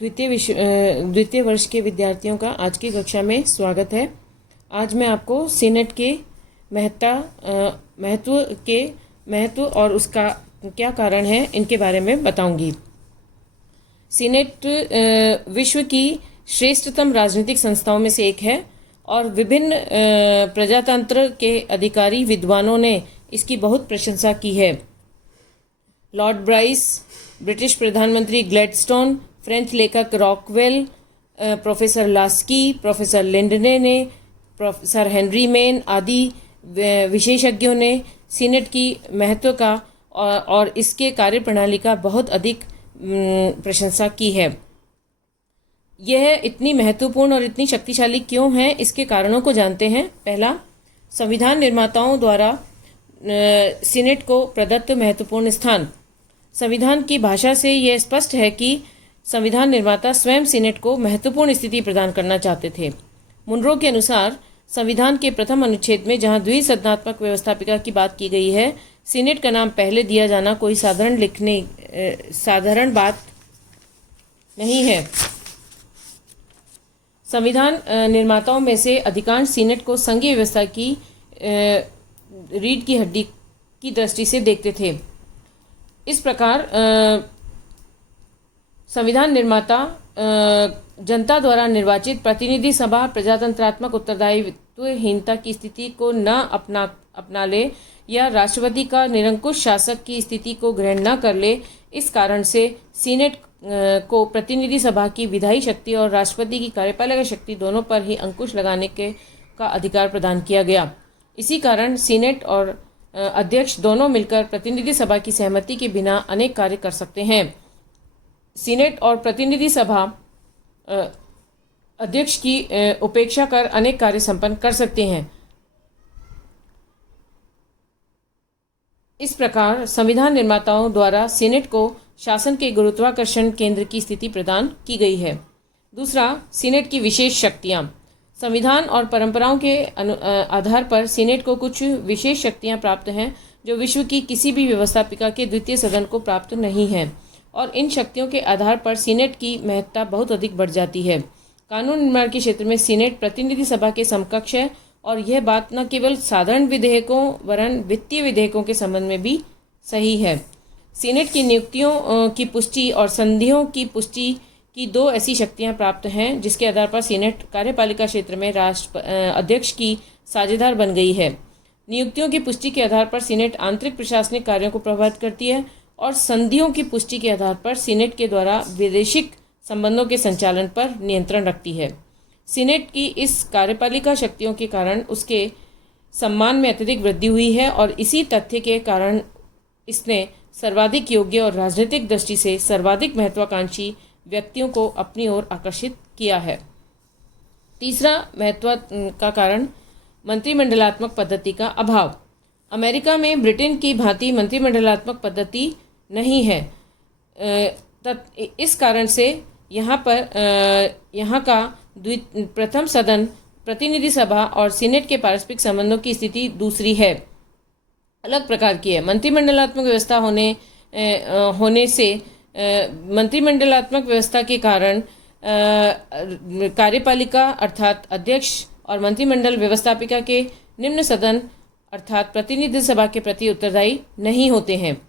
द्वितीय वर्ष के विद्यार्थियों का आज की कक्षा में स्वागत है। आज मैं आपको सीनेट के महत्व और उसका क्या कारण है इनके बारे में बताऊंगी। सीनेट विश्व की श्रेष्ठतम राजनीतिक संस्थाओं में से एक है और विभिन्न प्रजातंत्र के अधिकारी विद्वानों ने इसकी बहुत प्रशंसा की है। लॉर्ड ब्राइस, ब्रिटिश प्रधानमंत्री ग्लैडस्टोन, फ्रेंच लेखक रॉकवेल, प्रोफेसर लास्की, प्रोफेसर लिंडने ने, प्रोफेसर हेनरी मेन आदि विशेषज्ञों ने सीनेट की महत्व का और इसके कार्यप्रणाली का बहुत अधिक प्रशंसा की है। यह इतनी महत्वपूर्ण और इतनी शक्तिशाली क्यों है, इसके कारणों को जानते हैं। पहला, संविधान निर्माताओं द्वारा सीनेट को प्रदत्त महत्वपूर्ण स्थान। संविधान की भाषा से यह स्पष्ट है कि संविधान निर्माता स्वयं सीनेट को महत्वपूर्ण स्थिति प्रदान करना चाहते थे। मुनरो के अनुसार संविधान के प्रथम अनुच्छेद में जहां द्विसदनात्मक व्यवस्थापिका की बात की गई है, सीनेट का नाम पहले दिया जाना कोई साधारण बात नहीं है। संविधान निर्माताओं में से अधिकांश सीनेट को संघीय व्यवस्था की रीढ़ की हड्डी की दृष्टि से देखते थे। इस प्रकार संविधान निर्माता जनता द्वारा निर्वाचित प्रतिनिधि सभा प्रजातंत्रात्मक उत्तरदायित्वहीनता की स्थिति को न अपना ले या राष्ट्रपति का निरंकुश शासक की स्थिति को ग्रहण न कर ले। इस कारण से सीनेट को प्रतिनिधि सभा की विधायी शक्ति और राष्ट्रपति की कार्यपालिका शक्ति दोनों पर ही अंकुश लगाने का अधिकार प्रदान किया गया। इसी कारण सीनेट और अध्यक्ष दोनों मिलकर प्रतिनिधि सभा की सहमति के बिना अनेक कार्य कर सकते हैं। सीनेट और प्रतिनिधि सभा अध्यक्ष की उपेक्षा कर अनेक कार्य संपन्न कर सकते हैं। इस प्रकार संविधान निर्माताओं द्वारा सीनेट को शासन के गुरुत्वाकर्षण केंद्र की स्थिति प्रदान की गई है। दूसरा, सीनेट की विशेष शक्तियाँ। संविधान और परंपराओं के आधार पर सीनेट को कुछ विशेष शक्तियां प्राप्त हैं जो विश्व की किसी भी व्यवस्थापिका के द्वितीय सदन को प्राप्त नहीं हैं, और इन शक्तियों के आधार पर सीनेट की महत्ता बहुत अधिक बढ़ जाती है। कानून निर्माण के क्षेत्र में सीनेट प्रतिनिधि सभा के समकक्ष है, और यह बात न केवल साधारण विधेयकों वरन वित्तीय विधेयकों के संबंध में भी सही है। सीनेट की नियुक्तियों की पुष्टि और संधियों की पुष्टि की दो ऐसी शक्तियां प्राप्त हैं जिसके आधार पर सीनेट कार्यपालिका क्षेत्र में अध्यक्ष की साझेदार बन गई है। नियुक्तियों की पुष्टि के आधार पर सीनेट आंतरिक प्रशासनिक कार्यों को प्रभावित करती है, और संधियों की पुष्टि के आधार पर सीनेट के द्वारा वैदेशिक संबंधों के संचालन पर नियंत्रण रखती है। सीनेट की इस कार्यपालिका शक्तियों के कारण उसके सम्मान में अत्यधिक वृद्धि हुई है, और इसी तथ्य के कारण इसने सर्वाधिक योग्य और राजनीतिक दृष्टि से सर्वाधिक महत्वाकांक्षी व्यक्तियों को अपनी ओर आकर्षित किया है। तीसरा महत्व का कारण, मंत्रिमंडलात्मक पद्धति का अभाव। अमेरिका में ब्रिटेन की भांति मंत्रिमंडलात्मक पद्धति नहीं है। इस कारण से यहाँ का प्रथम सदन, प्रतिनिधि सभा और सीनेट के पारस्परिक संबंधों की स्थिति दूसरी है, अलग प्रकार की है। मंत्रिमंडलात्मक व्यवस्था के कारण कार्यपालिका अर्थात अध्यक्ष और मंत्रिमंडल व्यवस्थापिका के निम्न सदन अर्थात प्रतिनिधि सभा के प्रति उत्तरदायी नहीं होते हैं।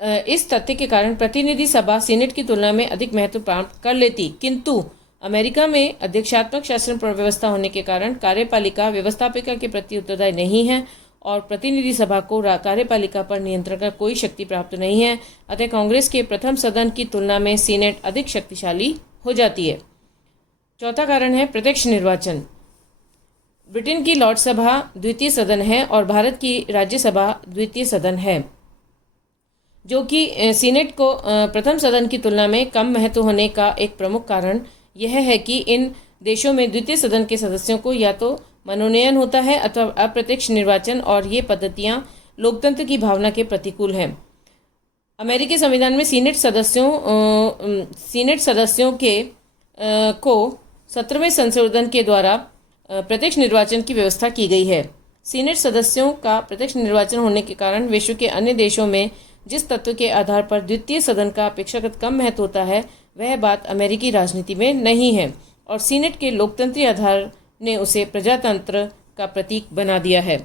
इस तथ्य के कारण प्रतिनिधि सभा सीनेट की तुलना में अधिक महत्व प्राप्त कर लेती, किंतु अमेरिका में अध्यक्षात्मक शासन व्यवस्था होने के कारण कार्यपालिका व्यवस्थापिका के प्रति उत्तरदायी नहीं है, और प्रतिनिधि सभा को कार्यपालिका पर नियंत्रण का कोई शक्ति प्राप्त नहीं है। अतः कांग्रेस के प्रथम सदन की तुलना में सीनेट अधिक शक्तिशाली हो जाती है। चौथा कारण है प्रत्यक्ष निर्वाचन। ब्रिटेन की लॉर्ड सभा द्वितीय सदन है और भारत की राज्यसभा द्वितीय सदन है, जो कि सीनेट को प्रथम सदन की तुलना में कम महत्व होने का एक प्रमुख कारण यह है कि इन देशों में द्वितीय सदन के सदस्यों को या तो मनोनयन होता है अथवा अप्रत्यक्ष निर्वाचन, और ये पद्धतियां लोकतंत्र की भावना के प्रतिकूल हैं। अमेरिकी संविधान में सीनेट सदस्यों को 17वें संशोधन के द्वारा प्रत्यक्ष निर्वाचन की व्यवस्था की गई है। सीनेट सदस्यों का प्रत्यक्ष निर्वाचन होने के कारण विश्व के अन्य देशों में जिस तत्व के आधार पर द्वितीय सदन का अपेक्षाकृत कम महत्व होता है, वह बात अमेरिकी राजनीति में नहीं है, और सीनेट के लोकतंत्रीय आधार ने उसे प्रजातंत्र का प्रतीक बना दिया है।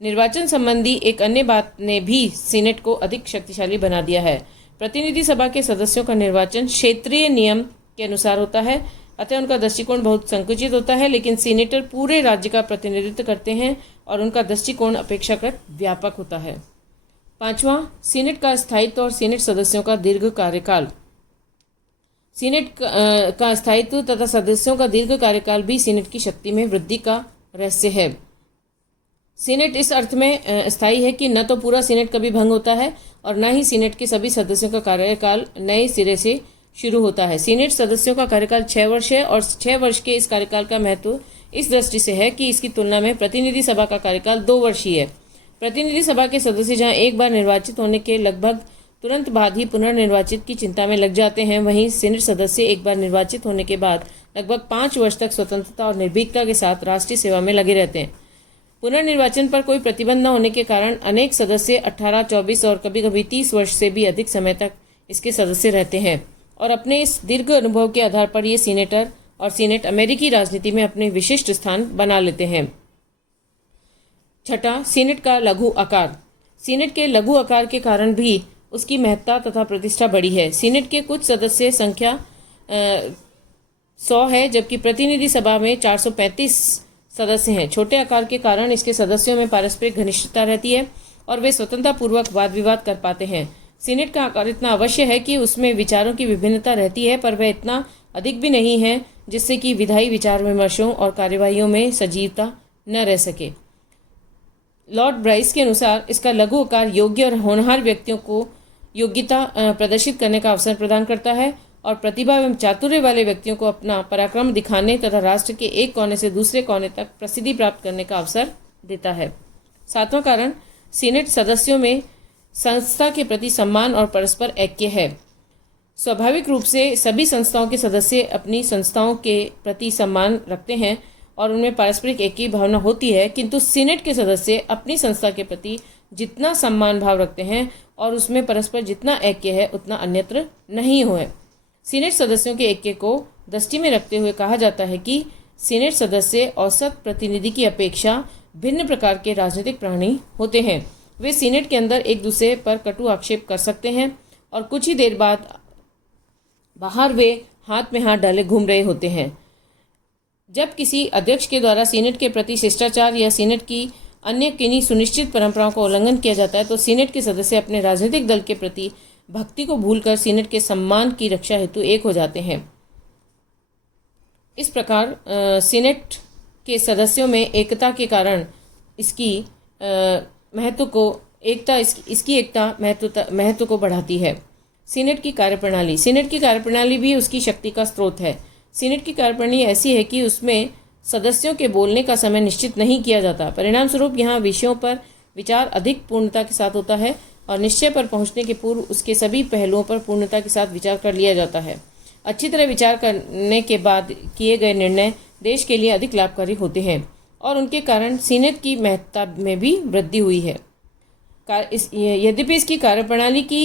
निर्वाचन संबंधी एक अन्य बात ने भी सीनेट को अधिक शक्तिशाली बना दिया है। प्रतिनिधि सभा के सदस्यों का निर्वाचन क्षेत्रीय नियम के अनुसार होता है, अतः उनका दृष्टिकोण बहुत संकुचित होता है, लेकिन सीनेटर पूरे राज्य का प्रतिनिधित्व करते हैं और उनका दृष्टिकोण अपेक्षाकृत व्यापक होता है। पांचवां, सीनेट का स्थायित्व और सीनेट सदस्यों का दीर्घ कार्यकाल। सीनेट का स्थायित्व तथा सदस्यों का दीर्घ कार्यकाल भी सीनेट की शक्ति में वृद्धि का रहस्य है। सीनेट इस अर्थ में स्थायी है कि न तो पूरा सीनेट कभी भंग होता है और न ही सीनेट के सभी सदस्यों का कार्यकाल नए सिरे से शुरू होता है। सीनेट सदस्यों का कार्यकाल 6 वर्ष है और 6 वर्ष के इस कार्यकाल का महत्व इस दृष्टि से है कि इसकी तुलना में प्रतिनिधि सभा का कार्यकाल 2 वर्ष ही है। प्रतिनिधि सभा के सदस्य जहां एक बार निर्वाचित होने के लगभग तुरंत बाद ही पुनर्निर्वाचित की चिंता में लग जाते हैं, वहीं सीनेट सदस्य एक बार निर्वाचित होने के बाद लगभग 5 वर्ष तक स्वतंत्रता और निर्भीकता के साथ राष्ट्रीय सेवा में लगे रहते हैं। पुनर्निर्वाचन पर कोई प्रतिबंध न होने के कारण अनेक सदस्य 18, 24 और कभी कभी 30 वर्ष से भी अधिक समय तक इसके सदस्य रहते हैं, और अपने इस दीर्घ अनुभव के आधार पर ये सीनेटर और सीनेट अमेरिकी राजनीति में अपने विशिष्ट स्थान बना लेते हैं। छठा, सीनेट का लघु आकार। सीनेट के लघु आकार के कारण भी उसकी महत्ता तथा प्रतिष्ठा बढ़ी है। सीनेट के कुछ सदस्य संख्या 100 है, जबकि प्रतिनिधि सभा में 435 सदस्य हैं। छोटे आकार के कारण इसके सदस्यों में पारस्परिक घनिष्ठता रहती है और वे स्वतंत्रतापूर्वक वाद विवाद कर पाते हैं। सीनेट का आकार इतना अवश्य है कि उसमें विचारों की विभिन्नता रहती है, पर वह इतना अधिक भी नहीं है जिससे कि विधायी विचार विमर्शों और कार्यवाहियों में सजीवता न रह सके। लॉर्ड ब्राइस के अनुसार इसका लघु आकार योग्य और होनहार व्यक्तियों को योग्यता प्रदर्शित करने का अवसर प्रदान करता है और प्रतिभा एवं चातुर्य वाले व्यक्तियों को अपना पराक्रम दिखाने तथा राष्ट्र के एक कोने से दूसरे कोने तक प्रसिद्धि प्राप्त करने का अवसर देता है। सातवां कारण, सीनेट सदस्यों में संस्था के प्रति सम्मान और परस्पर ऐक्य है। स्वाभाविक रूप से सभी संस्थाओं के सदस्य अपनी संस्थाओं के प्रति सम्मान रखते हैं और उनमें पारस्परिक ऐक्य की भावना होती है, किंतु सीनेट के सदस्य अपनी संस्था के प्रति जितना सम्मान भाव रखते हैं और उसमें परस्पर जितना ऐक्य है उतना अन्यत्र नहीं हुआ है। सीनेट सदस्यों के ऐक्य को दृष्टि में रखते हुए कहा जाता है कि सीनेट सदस्य औसत प्रतिनिधि की अपेक्षा भिन्न प्रकार के राजनीतिक प्राणी होते हैं। वे सीनेट के अंदर एक दूसरे पर कटु आक्षेप कर सकते हैं और कुछ ही देर बाद बाहर वे हाथ में हाथ डाले घूम रहे होते हैं। जब किसी अध्यक्ष के द्वारा सीनेट के प्रति शिष्टाचार या सीनेट की अन्य किन्हीं सुनिश्चित परंपराओं का उल्लंघन किया जाता है तो सीनेट के सदस्य अपने राजनीतिक दल के प्रति भक्ति को भूलकर सीनेट के सम्मान की रक्षा हेतु एक हो जाते हैं। इस प्रकार सीनेट के सदस्यों में एकता के कारण इसकी महत्व को बढ़ाती है। सीनेट की कार्यप्रणाली। सीनेट की कार्यप्रणाली भी उसकी शक्ति का स्रोत है। सीनेट की कार्यप्रणाली ऐसी है कि उसमें सदस्यों के बोलने का समय निश्चित नहीं किया जाता। परिणाम स्वरूप यहाँ विषयों पर विचार अधिक पूर्णता के साथ होता है और निश्चय पर पहुँचने के पूर्व उसके सभी पहलुओं पर पूर्णता के साथ विचार कर लिया जाता है। अच्छी तरह विचार करने के बाद किए गए निर्णय देश के लिए अधिक लाभकारी होते हैं और उनके कारण सीनेट की महत्ता में भी वृद्धि हुई है। यद्यपि इसकी कार्यप्रणाली की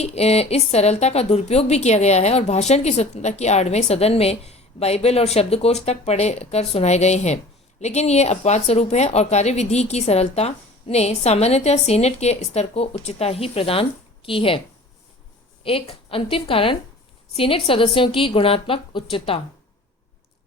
इस सरलता का दुरुपयोग भी किया गया है और भाषण की स्वतंत्रता की आड़ में सदन में बाइबल और शब्दकोश तक पढ़े कर सुनाए गए हैं, लेकिन ये अपवाद स्वरूप है और कार्यविधि की सरलता ने सामान्यतः सीनेट के स्तर को उच्चता ही प्रदान की है। एक अंतिम कारण, सीनेट सदस्यों की गुणात्मक उच्चता।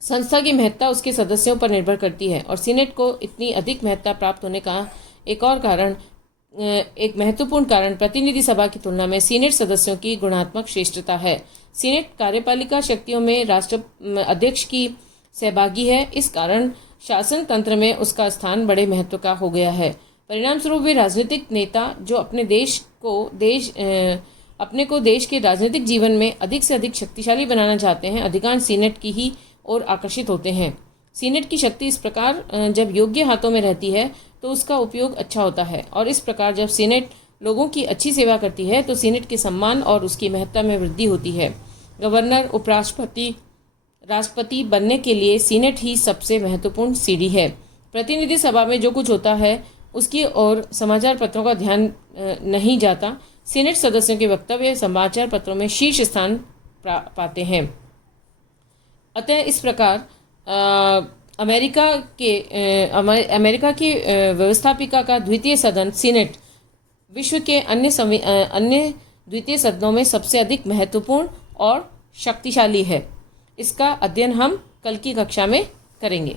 संस्था की महत्ता उसके सदस्यों पर निर्भर करती है और सीनेट को इतनी अधिक महत्ता प्राप्त होने का एक महत्वपूर्ण कारण प्रतिनिधि सभा की तुलना में सीनेट सदस्यों की गुणात्मक श्रेष्ठता है। सीनेट कार्यपालिका शक्तियों में राष्ट्र अध्यक्ष की सहभागी है, इस कारण शासन तंत्र में उसका स्थान बड़े महत्व का हो गया है। परिणाम स्वरूप वे राजनीतिक नेता जो अपने को देश के राजनीतिक जीवन में अधिक से अधिक शक्तिशाली बनाना चाहते हैं, अधिकांश सीनेट की ही ओर आकर्षित होते हैं। सीनेट की शक्ति इस प्रकार जब योग्य हाथों में रहती है तो उसका उपयोग अच्छा होता है और इस प्रकार जब सीनेट लोगों की अच्छी सेवा करती है तो सीनेट के सम्मान और उसकी महत्ता में वृद्धि होती है। गवर्नर, उपराष्ट्रपति, राष्ट्रपति बनने के लिए सीनेट ही सबसे महत्वपूर्ण सीढ़ी है। प्रतिनिधि सभा में जो कुछ होता है उसकी ओर समाचार पत्रों का ध्यान नहीं जाता। सीनेट सदस्यों के वक्तव्य समाचार पत्रों में शीर्ष स्थान पाते हैं। अतः इस प्रकार अमेरिका की व्यवस्थापिका का द्वितीय सदन सीनेट विश्व के अन्य द्वितीय सदनों में सबसे अधिक महत्वपूर्ण और शक्तिशाली है। इसका अध्ययन हम कल की कक्षा में करेंगे।